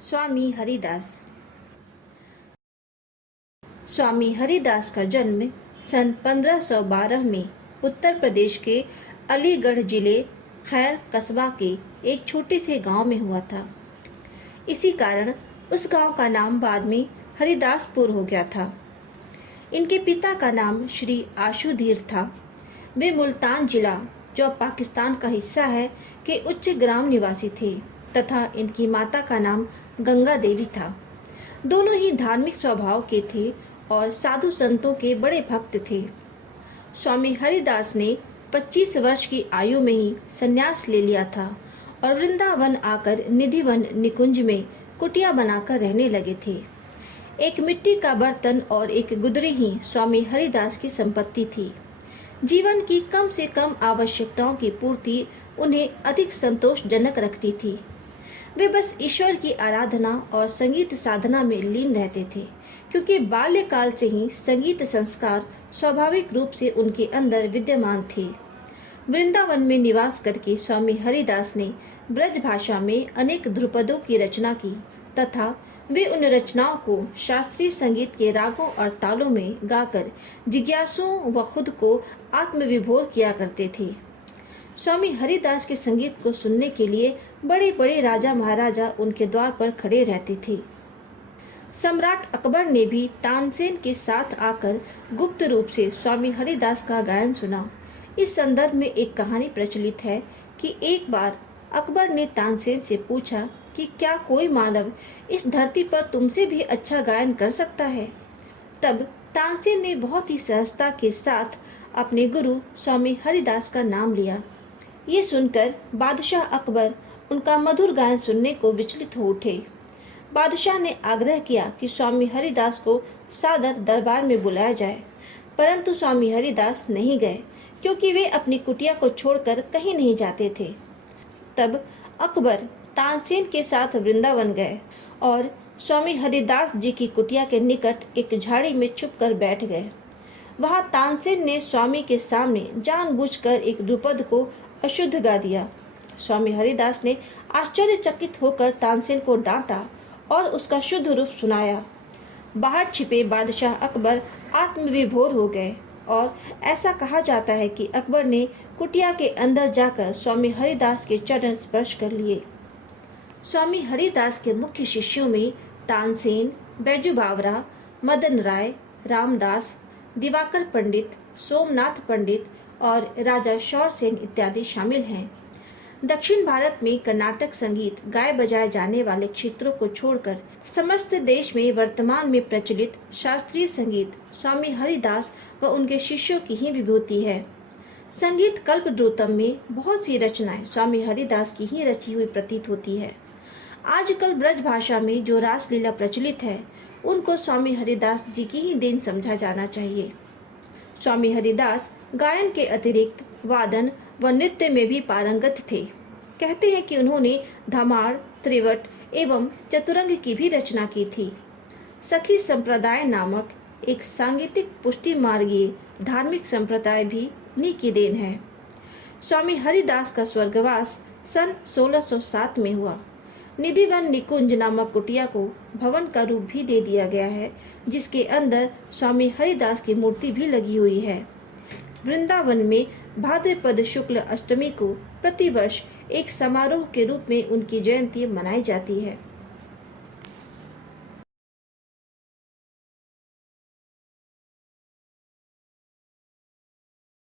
स्वामी हरिदास। स्वामी हरिदास का जन्म सन 1512 में उत्तर प्रदेश के अलीगढ़ जिले खैर कस्बा के एक छोटे से गांव में हुआ था। इसी कारण उस गांव का नाम बाद में हरिदासपुर हो गया था। इनके पिता का नाम श्री आशुधीर था। वे मुल्तान जिला, जो पाकिस्तान का हिस्सा है, के उच्च ग्राम निवासी थे तथा इनकी माता का नाम गंगा देवी था। दोनों ही धार्मिक स्वभाव के थे और साधु संतों के बड़े भक्त थे। स्वामी हरिदास ने 25 वर्ष की आयु में ही संन्यास ले लिया था और वृंदावन आकर निधिवन निकुंज में कुटिया बनाकर रहने लगे थे। एक मिट्टी का बर्तन और एक गुदरी ही स्वामी हरिदास की संपत्ति थी। जीवन की कम से कम आवश्यकताओं की पूर्ति उन्हें अधिक संतोषजनक रखती थी। वे बस ईश्वर की आराधना और संगीत साधना में लीन रहते थे, क्योंकि बाल्यकाल से ही संगीत संस्कार स्वाभाविक रूप से उनके अंदर विद्यमान थे। वृंदावन में निवास करके स्वामी हरिदास ने ब्रज भाषा में अनेक ध्रुपदों की रचना की तथा वे उन रचनाओं को शास्त्रीय संगीत के रागों और तालों में गाकर जिज्ञासुओं व खुद को आत्मविभोर किया करते थे। स्वामी हरिदास के संगीत को सुनने के लिए बड़े बड़े राजा महाराजा उनके द्वार पर खड़े रहते थे। सम्राट अकबर ने भी तानसेन के साथ आकर गुप्त रूप से स्वामी हरिदास का गायन सुना। इस संदर्भ में एक कहानी प्रचलित है कि एक बार अकबर ने तानसेन से पूछा कि क्या कोई मानव इस धरती पर तुमसे भी अच्छा गायन कर सकता है। तब तानसेन ने बहुत ही सहजता के साथ अपने गुरु स्वामी हरिदास का नाम लिया। ये सुनकर बादशाह अकबर उनका मधुर गायन सुनने को विचलित हो उठे। बादशाह ने आग्रह किया कि स्वामी हरिदास को सादर दरबार में बुलाया जाए, परंतु स्वामी हरिदास नहीं गए, क्योंकि वे अपनी कुटिया को छोड़कर कहीं नहीं जाते थे। तब अकबर तानसेन के साथ वृंदावन गए और स्वामी हरिदास जी की कुटिया के निकट एक झाड़ी में छुपकर बैठ गए। वहां तानसेन ने स्वामी के सामने जानबूझकर एक ध्रुपद को अशुद्ध गा दिया। स्वामी हरिदास ने आश्चर्यचकित होकर तानसेन को डांटा और उसका शुद्ध रूप सुनाया। बाहर छिपे बादशाह अकबर आत्मविभोर हो गए और ऐसा कहा जाता है कि अकबर ने कुटिया के अंदर जाकर स्वामी हरिदास के चरण स्पर्श कर लिए। स्वामी हरिदास के मुख्य शिष्यों में तानसेन, बैजू बावरा, मदन राय, रामदास, दिवाकर पंडित, सोमनाथ पंडित और राजा शौरसेन इत्यादि शामिल हैं। दक्षिण भारत में कर्नाटक संगीत गाए बजाए जाने वाले क्षेत्रों को छोड़कर समस्त देश में वर्तमान में प्रचलित शास्त्रीय संगीत स्वामी हरिदास व उनके शिष्यों की ही विभूति है। संगीत कल्पद्रुतम में बहुत सी रचनाएं स्वामी हरिदास की ही रची हुई प्रतीत होती है। आजकल ब्रज भाषा में जो रासलीला प्रचलित है, उनको स्वामी हरिदास जी की ही देन समझा जाना चाहिए। स्वामी हरिदास गायन के अतिरिक्त वादन व नृत्य में भी पारंगत थे। कहते हैं कि उन्होंने धमार, त्रिवट एवं चतुरंग की भी रचना की थी। सखी संप्रदाय नामक एक सांगीतिक पुष्टि मार्गीय धार्मिक संप्रदाय भी उन्हीं की देन है। स्वामी हरिदास का स्वर्गवास सन 1607 में हुआ। निधिवन निकुंज नामक कुटिया को भवन का रूप भी दे दिया गया है, जिसके अंदर स्वामी हरिदास की मूर्ति भी लगी हुई है। वृंदावन में भाद्रपद शुक्ल अष्टमी को प्रतिवर्ष एक समारोह के रूप में उनकी जयंती मनाई जाती है।